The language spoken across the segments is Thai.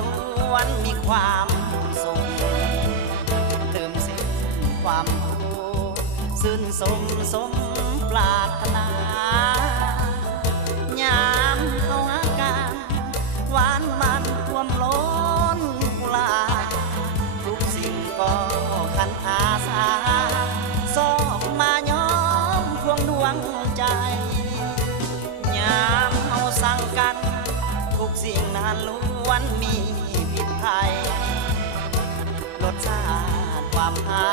ล้วนมีความสุขลืมสิ้นความทุกข์สิ้นสมปรารถนายามเข้าหากันหวานมันท่วมล้นกุหลาบทุกสิ่งก็ขันอาสาสอบมาย้อมพวงดวงใจยามเฮาสั่งกันทุกสิ่งนั้นล้วนมีพิษภัยรสชาติความหา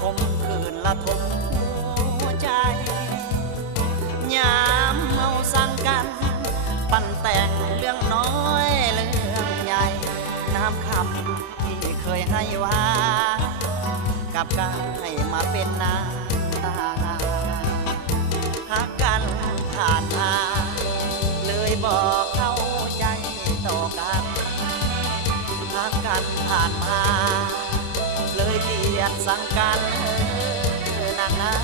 คมคืนละทมหัวใจยามเฮาสั่งกันปั่นแต่งเรื่องน้อยเรื่องใหญ่น้ำคำที่เคยให้ว่ากับกายมาเป็นน้ำตาหักกันผ่านมาเลยบอกเข้าใจต่อกันหักกันผ่านมาเลยเกลียดสั่งกันนางนา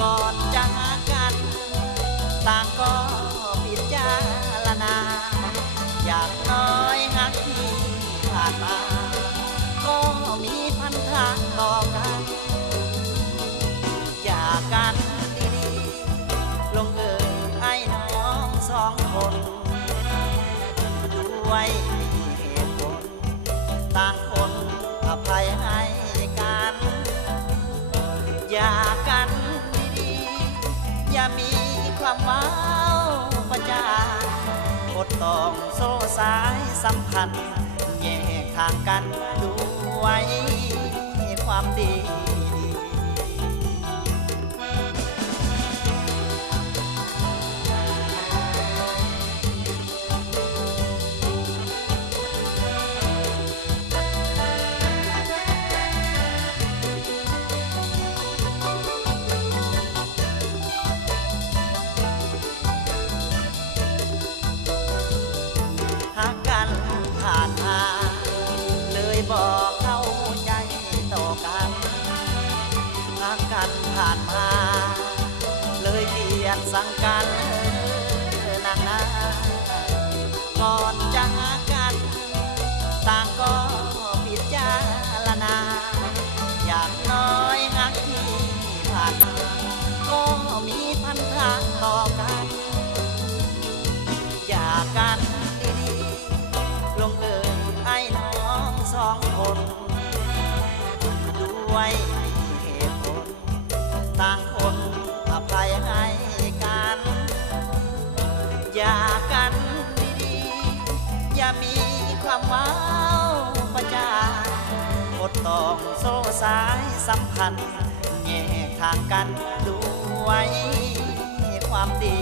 ก่อนจะหากันต่างก็พิจารณาอย่างน้อยหักที่ผ่านมาก็มีพันธะต่อกันอยากกันดีๆลงเอ่ยไอ้น้องสองคนด้วยเหตุผลต่างคนอภัยให้กันอยากกันดีๆอย่ามีความเมาประจานอดต้องโซ่สายสัมพันธ์แยกทางกันด้วยความดีหักกันผ่านมาเลยบอกเข้าใจต่อกันหักกันผ่านมาเลยเกลียดสั่งกันนางนาก่อนจะหากันต่างก็พิจารณาอย่างน้อยหักที่ผ่านมาก็มีพันธะต่อกันอยากกันลงเอ่ยไอ้น้องสองคนด้วยเหตุผลต่างคนอภัยให้กันอย่ากันดีๆอย่ามีความเมาประจานอดต้องโซ่สายสัมพันธ์แยกทางกันด้วยความดี